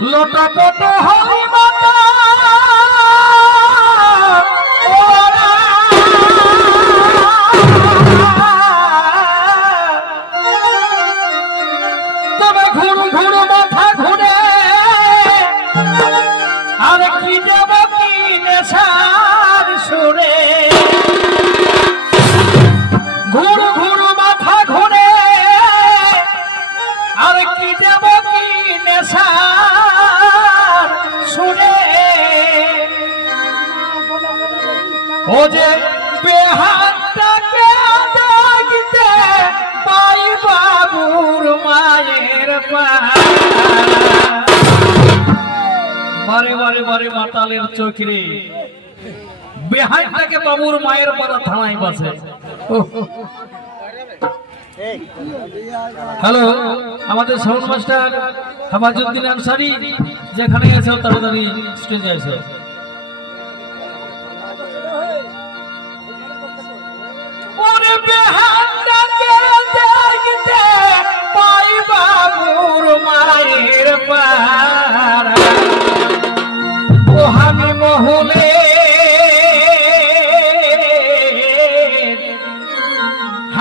লোটাপট হই মাতা তবে ঘুরু ঘুরু মাথা ঘুরে আর কি যাব কি নেশার সুরে ঘুরু ঘুরু মাথা ঘুরে আর কি যাব কি নেশার সুরে ও যে বেহাতটাকে দেখতে পাই বাবুর মায়ের বারে বারে বারে মাতালের চোখরে বেহাতটাকে বাবুর মায়ের পাড়া থানায় বসে। হ্যালো আমাদের সাউন্ড মাস্টার হেফাজুদ্দিন আনসারি যেখানে আছে তাড়াতাড়ি স্টেজে এসো। ওরে বেহাতটাকে দেখতে পাই বাবুর মায়ের পাড়া ও আমি মহলে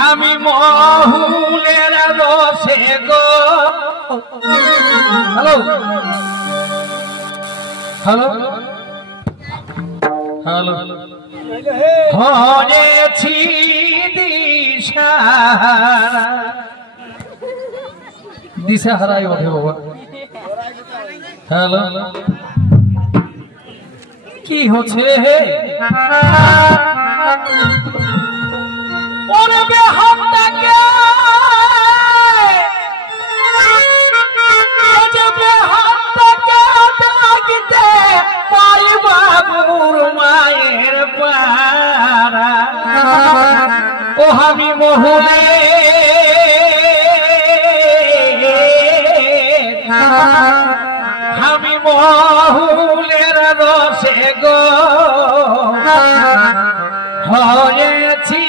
আমি মহুলের রসে গো হ্যালো হ্যালো হ্যালো হয়েছি দিশাহারা দিশাহারাই ওঠে বাবা। হ্যালো কি হচ্ছে হে ওরে বেহাতটাকে দেখতে পাই বাবুর মায়ের পাড়া ও আমি মহুলে আমি মহুলের রসে গো হয়েছি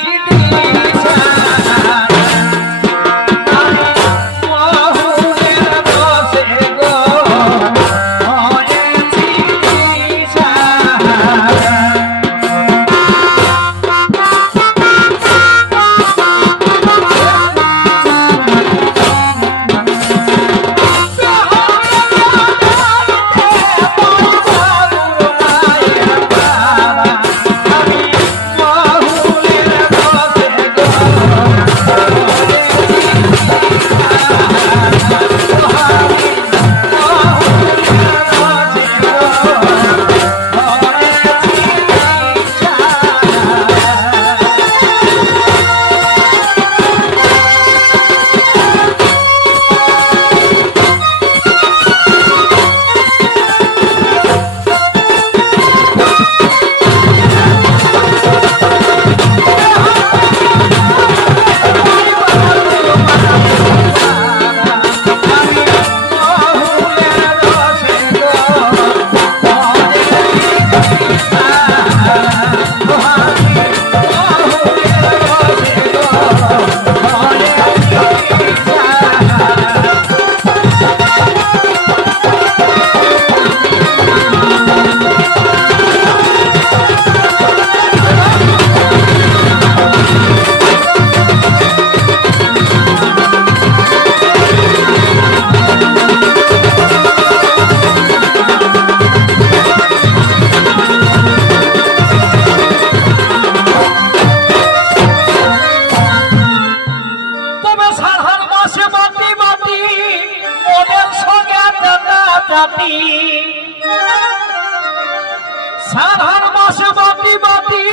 সাধার মাসে বাটি বাটি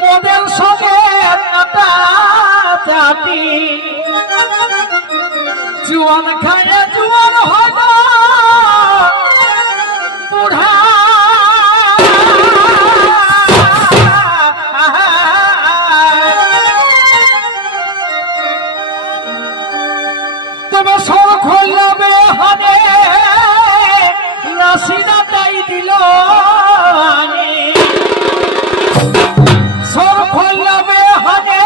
মোদের সঙ্গে চাটি জুয়ান খায় জুয়ান হয় না বুড়া তবে শখ হইলাবে হানে রাশিনা তাই দিল শখ হইলাবে হানে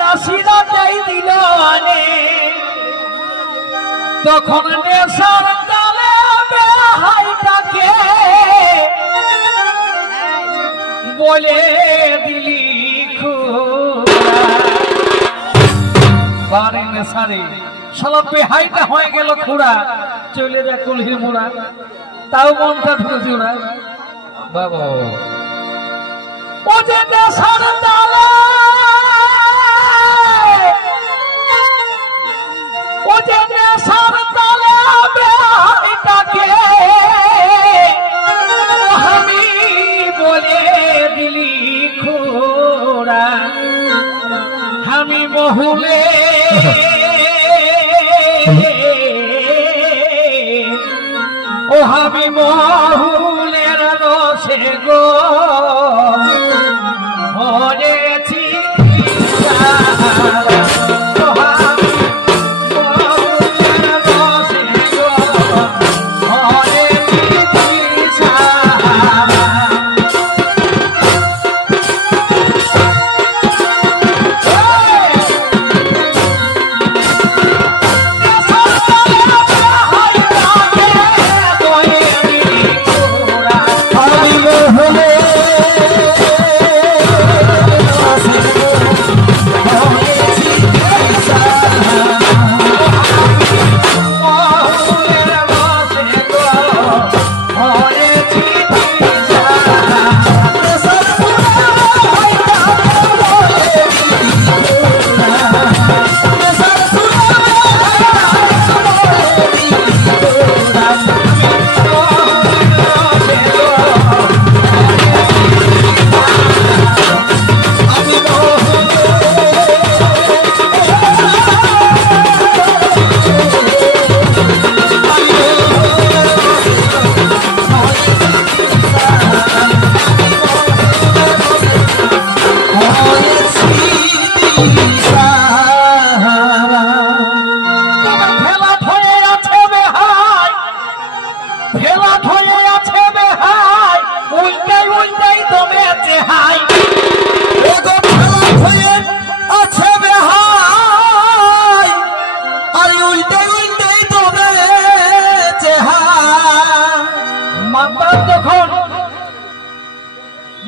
রাশিনা তাই দিল তখন নেশার তালে বেহাইটাকে বলে দিলি বারে নেশারে শালা বেহাইটা হয়ে গেল খুড়া চলে যা কুলহি মোড়া তাও মনটা ঢুকেছে ওরা বাবা ও যে নেশার তালে ও যে নেশার তালে বেহাইটাকে আমি বলে দিলি খুড়া আমি মহুলে ও আমি মহুলের রসে গো হরেছি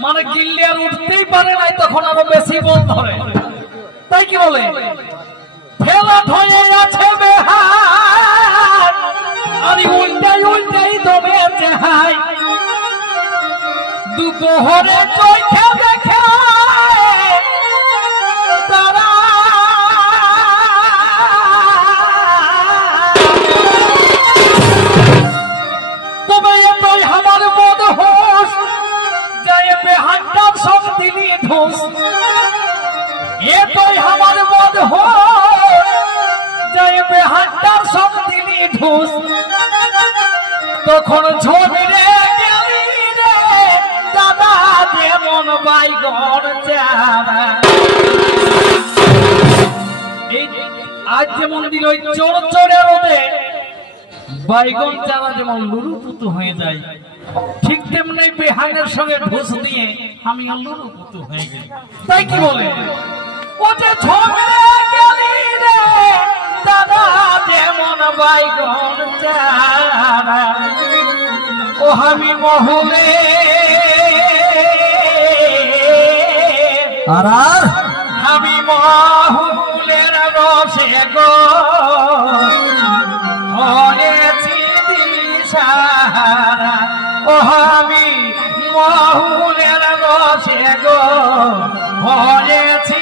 মানে গিল্লি আর উঠতেই পারে নাই তখন আরো বেশি বল ধরে তাই কি বলে ফেলা হয়ে আছে বেহাই আর উল্টাই উল্টাই দমে চেহাই দুপহরে চোখে দেখে তারা তবে এতই আমার মন হোস যায় বেহানটার সব দিলি ঢোস এতই আমার মন হোস যায় বেহানটার সব দিলি ঢোস তখন ঝগড়ে গেলি রে দাদা যেমন বাইগন চারা এই আজ যেমন দিল ওই চোর চোরের রোদে বাইগন চারা যেমন লুরুপুতু হয়ে যায় ঠিক তেমনি বেহানের সঙ্গে ঢোস দিয়ে আমি লুরুপুতু হয়ে গেল তাই কি বলে ও যে ঝগড়ে গেলি রে দাদা যেমন বাইগন চারা ও আমি মহলে আর আমি মহুলের রসে গো হরেছি দিশারা ও আমি মহুলের রসে গো হরেছি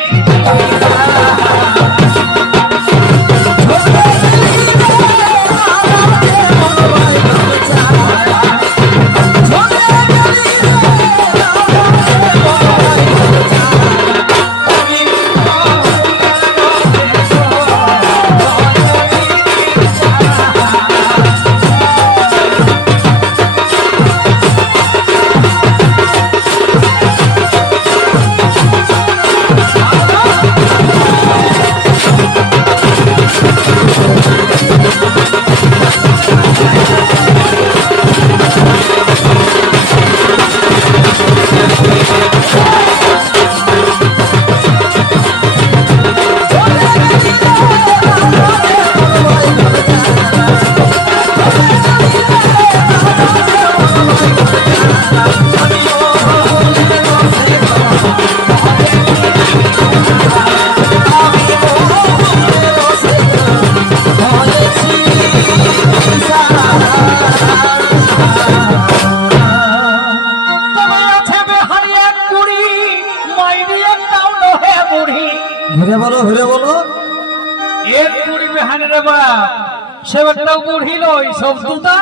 সে একটাও বুড়ি নয়, সব দুটা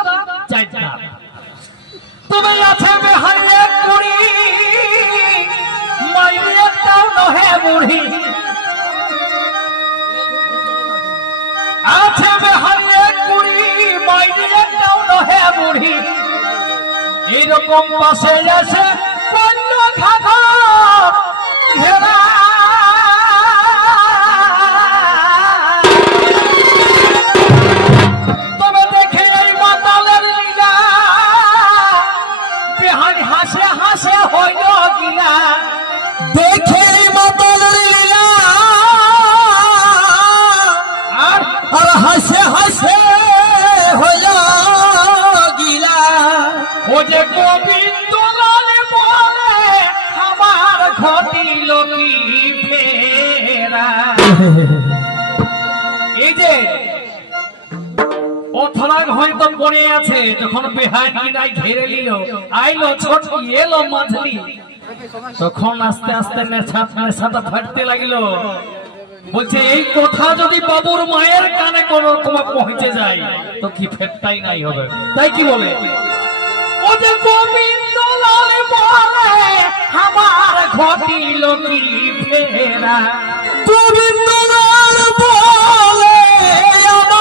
চাইটা। তুমি আছে বেহাইয়ে কুড়ি, মাইরি একটাও নহে বুড়ি। আছে বেহাইয়ে কুড়ি, মাইরি একটাও নহে বুড়ি। এরকম পাশে আছে কন্য খাখা ঘেরা। তবে দেখে এই মাতালের লীলা, বেহাই হাসে হাসে হইল গিলা। দেখে এই মাতালের লীলা, আর হাসে হাসে হইল গিলা। ও যে গোবিন্দ লাল বলে আমার ঘটিল কি ফেরা। এই যে অথরাগ হয়তো পড়ে আছে, যখন বেহাই গিরাই ঘেরে নিল, আইলো ছোট এলো মাঝলি, তখন আস্তে আস্তে নেশাটা ফাটতে লাগিল। বলছে এই কথা যদি বাবুর মায়ের কানে কোনো রকম পৌঁছে যায় তো কি ফেরটাই নাই হবে। তাই কি বলে, ও যে গোবিন্দ লাল বলে আমার ঘটিল কি ফেরা। গোবিন্দ লাল বলে আমার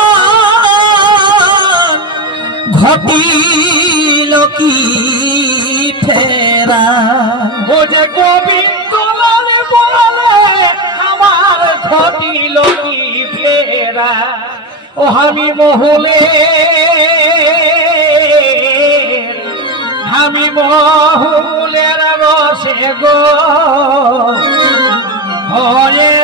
ঘটিল কি ফেরা। ও যে গোবিন্দ লাল বলে আমার ঘটিল কি ফেরা। ও আমি মহলে, আমি মহুলের বসে গো হয়ে